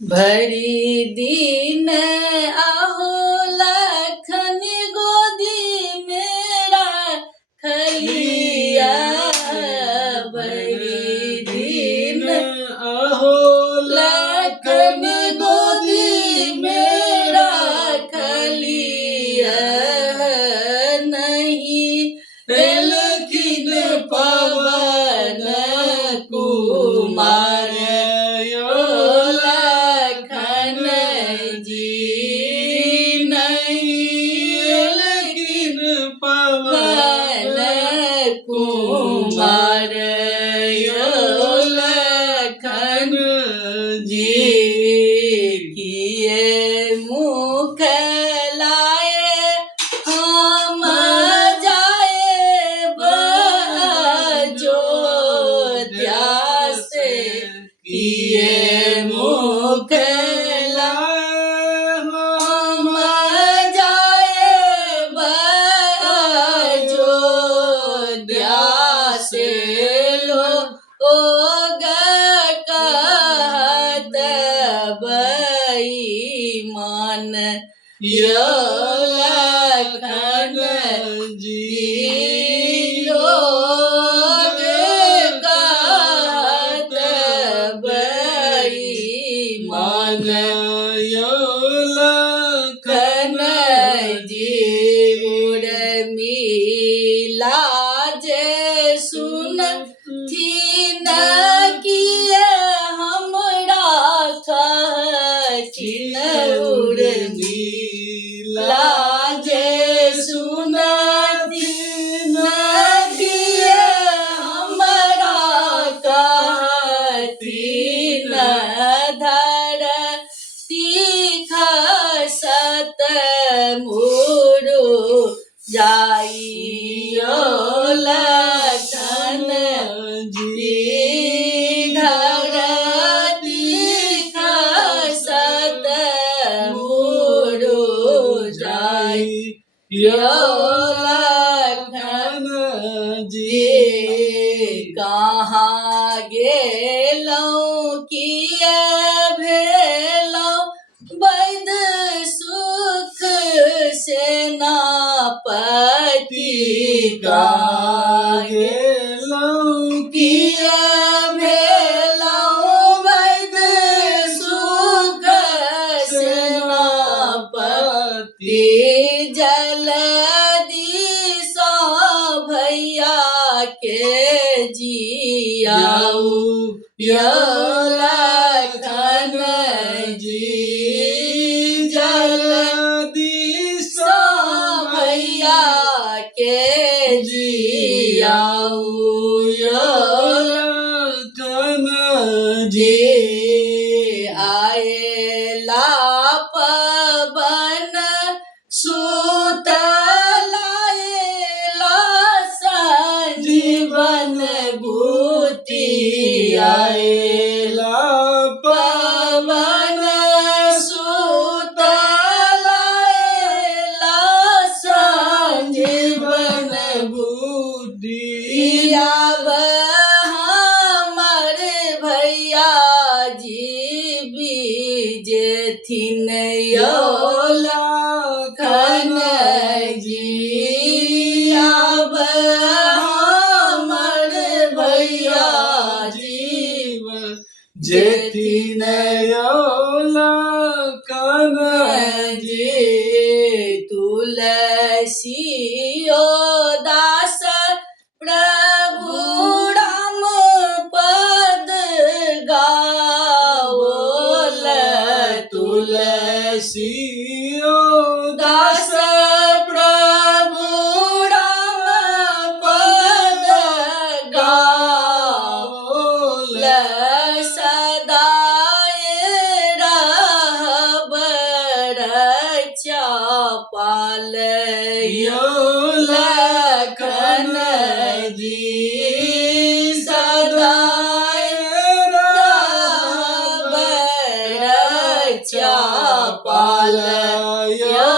भरी दिन आहो लखन गोदी मेरा खलिया। भरी दिन आहो लखन गोदी मेरा खलिया। नहीं लेकिन पवन कुमार कुमार लखन जी किए मुख लाए हम जाए अयोध्या से। किए मुख मान लखन जी लोग कहत मान लखन जी। उर्मिला जे सुन थी न किए हमरा कहथिन। उर्मिला जे सुन थी न किए हमरा कहथिन। धरती खसत मुरु जाइयो लखन जी। धरती खसत मुरु जाइयो लखन जी। कहाँ गेलौं किए भेलौं वैद सुख सेनापति। कहाँ गेलौं किए भेलौं वैद सुख सेनापति। जल्दी सा भैया के जियाऊ यो लखन जी। जल्दी सा भैया के जियाऊ यो लखन जी। आएला पवन सुत लाएला संजीवन बूटी। आएला पवन सुत लाएला संजीवन बूटी। अब हमर भैया जी बीजेथिन यो लखन जी। अब हमर भैया जीव जेथिन यो लखन जी। तुलसियो दास प्रभु राम पद गावोल। तुलसियो दास प्रभु राम पद गावोल। सदाए रहब रक्षा पाल यो लखन जी। सदाए रहब रक्षा पाल यो